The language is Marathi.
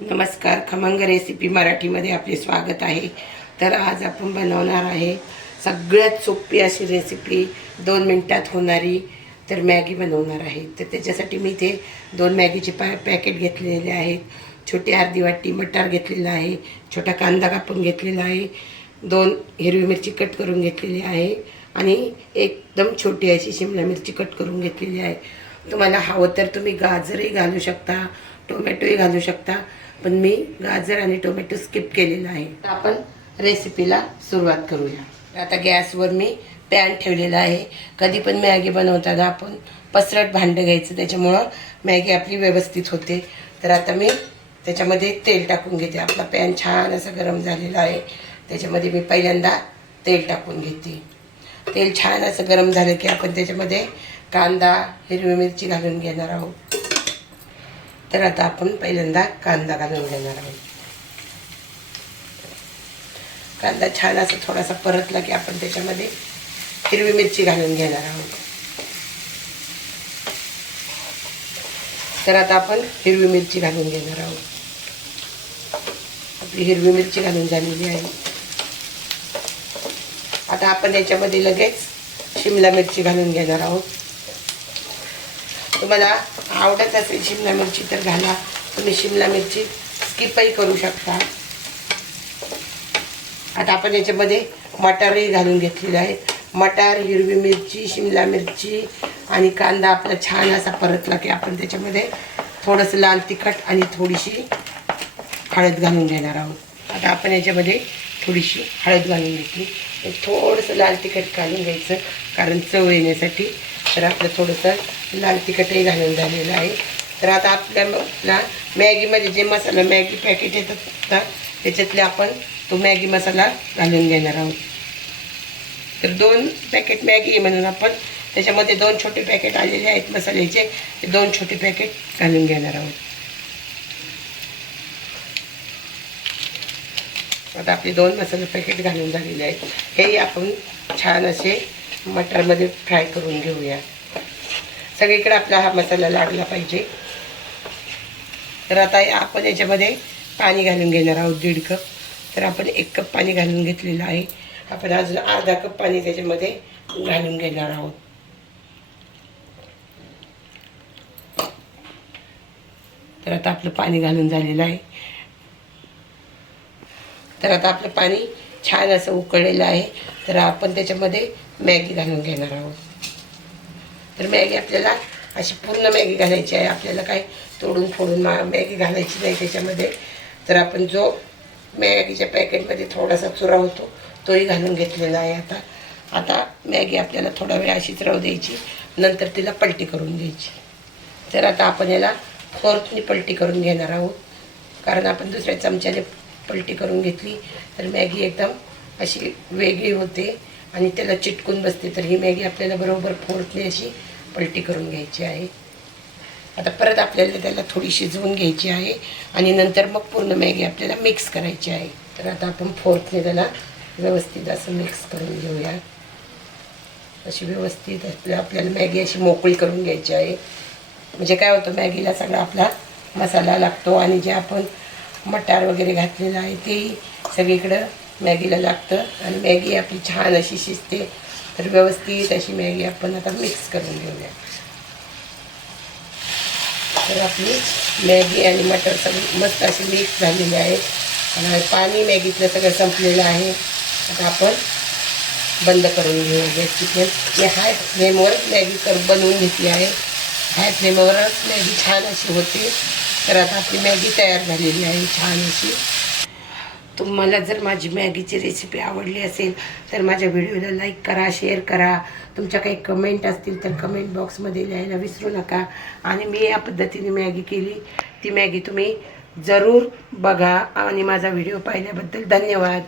नमस्कार खमंग रेसिपी मराठीमध्ये आपले स्वागत आहे. तर आज आपण बनवणार आहे सगळ्यात सोपी अशी रेसिपी दोन मिनटात होणारी तर मॅगी बनवणार आहे. तर त्याच्यासाठी मी इथे दोन मॅगीचे पॅ पॅकेट घेतलेले आहेत. छोटी अर्धी वाटी मटार घेतलेला आहे. छोटा कांदा कापून घेतलेला आहे. दोन हिरवी मिरची कट करून घेतलेली आहे. आणि एकदम छोटी अशी शिमला मिरची कट करून घेतलेली आहे. तुम्हाला हवं तर तुम्ही गाजरही घालू शकता. टोमॅटोही घालू शकता पण मी गाजर आणि टोमॅटो स्किप केलेला आहे. तर आपण रेसिपीला सुरुवात करूया. आता गॅसवर मी पॅन ठेवलेला आहे. कधी पण मॅगी बनवताना आपण पसरट भांडं घ्यायचं त्याच्यामुळं मॅगी आपली व्यवस्थित होते. तर आता मी त्याच्यामध्ये तेल टाकून घेते. आपला पॅन छान असा गरम झालेला आहे. त्याच्यामध्ये मी पहिल्यांदा तेल टाकून घेते. तेल छान असं गरम झालं की आपण त्याच्यामध्ये कांदा हिरवी मिरची घालून घेणार आहोत. तर आता आपण पहिल्यांदा कांदा घालून घेणार आहोत. कांदा छान असा थोडासा परतला की आपण त्याच्यामध्ये हिरवी मिरची घालून घेणार आहोत. तर आता आपण हिरवी मिरची घालून घेणार आहोत. आपली हिरवी मिरची घालून झालेली आहे. आता आपण याच्यामध्ये लगेच शिमला मिरची घालून घेणार आहोत. तुम्हाला आवडत असेल शिमला मिरची तर घाला. तुम्ही शिमला मिरची स्किपही करू शकता. आता आपण याच्यामध्ये मटारही घालून घेतलेले आहेत मटार हिरवी मिरची शिमला मिरची आणि कांदा आपला छान असा परतला की आपण त्याच्यामध्ये थोडंसं लाल तिखट आणि थोडीशी हळद घालून घेणार आहोत. आता आपण याच्यामध्ये थोडीशी हळद घालून घेतली. थोडंसं लाल तिखट घालून घ्यायचं कारण चव येण्यासाठी तर आपलं थोडंसं लाल तिखटही घालून झालेलं आहे. तर आता आपल्याला मॅगीमध्ये म्हणजे जे मसाला मॅगी पॅकेट येतात ना त्याच्यातले आपण तो मॅगी मसाला घालून घेणार आहोत. तर दोन पॅकेट मॅगी म्हणून आपण त्याच्यामध्ये दोन छोटे पॅकेट आलेले आहेत मसाल्याचे ते दोन छोटे पॅकेट घालून घेणार आहोत. आता आपले दोन मसाले पॅकेट घालून झालेले आहेत. हेही आपण छान असे मटरमध्ये फ्राय करून घेऊया. सगळीकडे आपला हा मसाला लागला पाहिजे. तर आता आपण याच्यामध्ये पाणी घालून घेणार आहोत दीड कप. तर आपण एक कप पाणी घालून घेतलेलं आहे. आपण अजून अर्धा कप पाणी त्याच्यामध्ये घालून घेणार आहोत. तर आता आपलं पाणी घालून झालेलं आहे. तर आता आपलं पाणी छान असं उकळलेलं आहे. तर आपण त्याच्यामध्ये मॅगी घालून घेणार आहोत. तर मॅगी आपल्याला अशी पूर्ण मॅगी घालायची आहे. आपल्याला काय तोडून फोडून मा मॅगी घालायची नाही त्याच्यामध्ये. तर आपण जो मॅगीच्या पॅकेटमध्ये थोडासा चुरा होतो तोही घालून घेतलेला आहे आता. आता मॅगी आपल्याला थोडा वेळ अशीच राहू द्यायची. नंतर तिला पलटी करून द्यायची तर आता आपण याला फोर्थनी पलटी करून घेणार आहोत. कारण आपण दुसऱ्या चमच्याने पलटी करून घेतली तर मॅगी एकदम अशी वेगळी होते. आणि त्याला चिटकून बसते. तर ही मॅगी आपल्याला बरोबर फोर्थने अशी पलटी करून घ्यायची आहे. आता परत आपल्याला त्याला थोडी शिजवून घ्यायची आहे आणि नंतर मग पूर्ण मॅगी आपल्याला मिक्स करायची आहे. तर आता आपण फोर्थने त्याला. व्यवस्थित असं मिक्स करून घेऊया. अशी व्यवस्थित आपल्या आपल्याला मॅगी अशी मोकळी करून घ्यायची आहे. म्हणजे काय होतं मॅगीला सगळा आपला मसाला लागतो आणि जे आपण मटार वगैरे घातलेलं आहे तेही सगळीकडं मॅगीला लागतं. आणि मॅगी आपली छान अशी शिजते. तर व्यवस्थित अशी मॅगी आपण आता मिक्स करून घेऊया. तर आपली मॅगी आणि मटर सगळी मस्त अशी मिक्स झालेली आहे. आणि पाणी मॅगीतलं सगळं संपलेलं आहे. आता आपण बंद करून घेऊ गॅसची फ्लेम मी हाय फ्लेमवरच मॅगी कर बनवून घेतली आहे. हाय फ्लेमवरच मॅगी छान अशी होते. तर आता आपली मॅगी तयार झालेली आहे. छान अशी. तुम्हाला जर माझी मॅगीची रेसिपी आवडली असेल तर माझ्या व्हिडिओला लाईक करा शेअर करा. तुमच्या काही कमेंट असतील तर कमेंट बॉक्समध्ये लिहायला विसरू नका. आणि मी या पद्धतीने मॅगी केली. ती मॅगी तुम्ही जरूर बघा. आणि माझा व्हिडिओ पाहिल्याबद्दल धन्यवाद.